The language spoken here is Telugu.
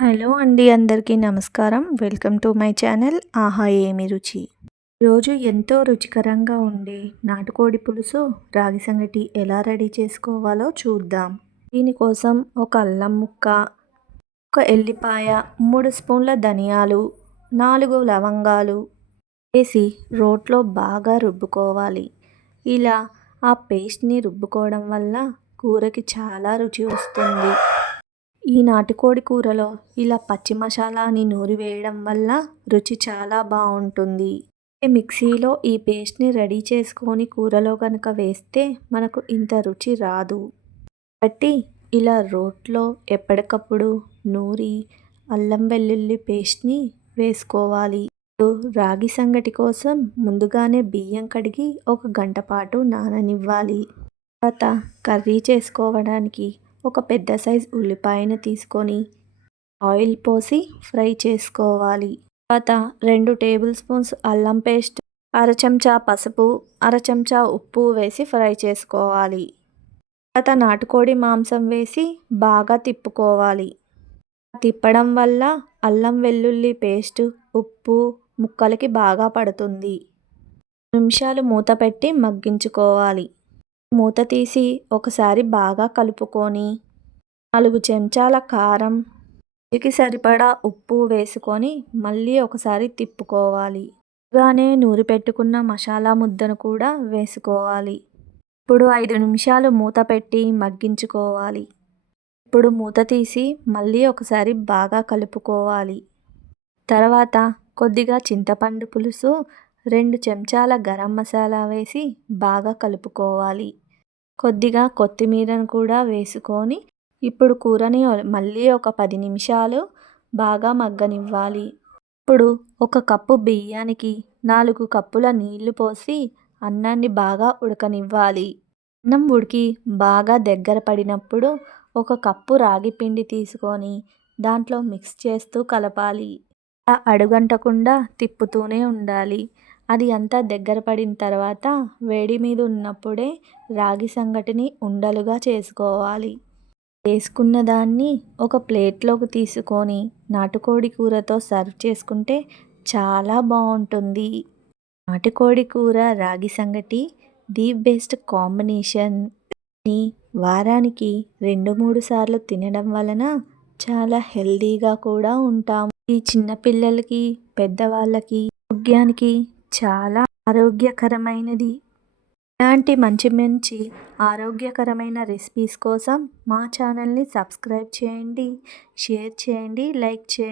హలో అండి అందరికీ నమస్కారం. వెల్కమ్ టు మై ఛానల్ ఆహా ఏమి రుచి. రోజు ఎంతో రుచికరంగా ఉండే నాటుకోడి పులుసు రాగి సంగటి ఎలా రెడీ చేసుకోవాలో చూద్దాం. దీనికోసం ఒక అల్లం ముక్క ఒక ఎల్లిపాయ మూడు స్పూన్ల ధనియాలు నాలుగు లవంగాలు వేసి రోట్లో బాగా రుబ్బుకోవాలి. ఇలా ఆ పేస్ట్ని రుబ్బుకోవడం వల్ల కూరకి చాలా రుచి వస్తుంది. ఈ నాటుకోడి కూరలో ఇలా పచ్చి మసాలాని నూరి వేయడం వల్ల రుచి చాలా బాగుంటుంది. మిక్సీలో ఈ పేస్ట్ని రెడీ చేసుకొని కూరలో కనుక వేస్తే మనకు ఇంత రుచి రాదు. కాబట్టి ఇలా రోట్లో ఎప్పటికప్పుడు నూరి అల్లం వెల్లుల్లి పేస్ట్ని వేసుకోవాలి. రాగి సంగటి కోసం ముందుగానే బియ్యం కడిగి ఒక గంట పాటు నాననివ్వాలి. తర్వాత కర్రీ చేసుకోవడానికి ఒక పెద్ద సైజ్ ఉల్లిపాయను తీసుకొని ఆయిల్ పోసి ఫ్రై చేసుకోవాలి. తర్వాత రెండు టేబుల్ స్పూన్స్ అల్లం పేస్ట్ అర చెంచా పసుపు అర చెంచా ఉప్పు వేసి ఫ్రై చేసుకోవాలి. తర్వాత నాటుకోడి మాంసం వేసి బాగా తిప్పుకోవాలి. తిప్పడం వల్ల అల్లం వెల్లుల్లి పేస్ట్ ఉప్పు ముక్కలకి బాగా పడుతుంది. నిమిషాలు మూత పెట్టి మగ్గించుకోవాలి. మూత తీసి ఒకసారి బాగా కలుపుకొని నాలుగు చెంచాల కారం రుచికి సరిపడా ఉప్పు వేసుకొని మళ్ళీ ఒకసారి తిప్పుకోవాలి. ముందుగానే నూరి పెట్టుకున్న మసాలా ముద్దను కూడా వేసుకోవాలి. ఇప్పుడు ఐదు నిమిషాలు మూత పెట్టి మగ్గించుకోవాలి. ఇప్పుడు మూత తీసి మళ్ళీ ఒకసారి బాగా కలుపుకోవాలి. తర్వాత కొద్దిగా చింతపండు పులుసు రెండు చెంచాల గరం మసాలా వేసి బాగా కలుపుకోవాలి. కొద్దిగా కొత్తిమీరను కూడా వేసుకొని ఇప్పుడు కూరని మళ్ళీ ఒక పది నిమిషాలు బాగా మగ్గనివ్వాలి. ఇప్పుడు ఒక కప్పు బియ్యానికి నాలుగు కప్పుల నీళ్ళు పోసి అన్నాన్ని బాగా ఉడకనివ్వాలి. అన్నం ఉడికి బాగా దగ్గర పడినప్పుడు ఒక కప్పు రాగి పిండి తీసుకొని దాంట్లో మిక్స్ చేస్తూ కలపాలి. అడుగంటకుండా తిప్పుతూనే ఉండాలి. అది అంతా దగ్గర పడిన తర్వాత వేడి మీద ఉన్నప్పుడే రాగి సంగటిని ఉండలుగా చేసుకోవాలి. చేసుకున్న దాన్ని ఒక ప్లేట్లోకి తీసుకొని నాటుకోడి కూరతో సర్వ్ చేసుకుంటే చాలా బాగుంటుంది. నాటుకోడి కూర రాగి సంగటి ది బెస్ట్ కాంబినేషన్. వారానికి రెండు మూడు సార్లు తినడం వలన చాలా హెల్దీగా కూడా ఉంటాం. ఈ చిన్నపిల్లలకి పెద్దవాళ్ళకి ఆరోగ్యానికి చాలా ఆరోగ్యకరమైనది. ఇలాంటి మంచి మంచి ఆరోగ్యకరమైన రెసిపీస్ కోసం మా ఛానల్ని సబ్స్క్రైబ్ చేయండి షేర్ చేయండి లైక్ చేయండి.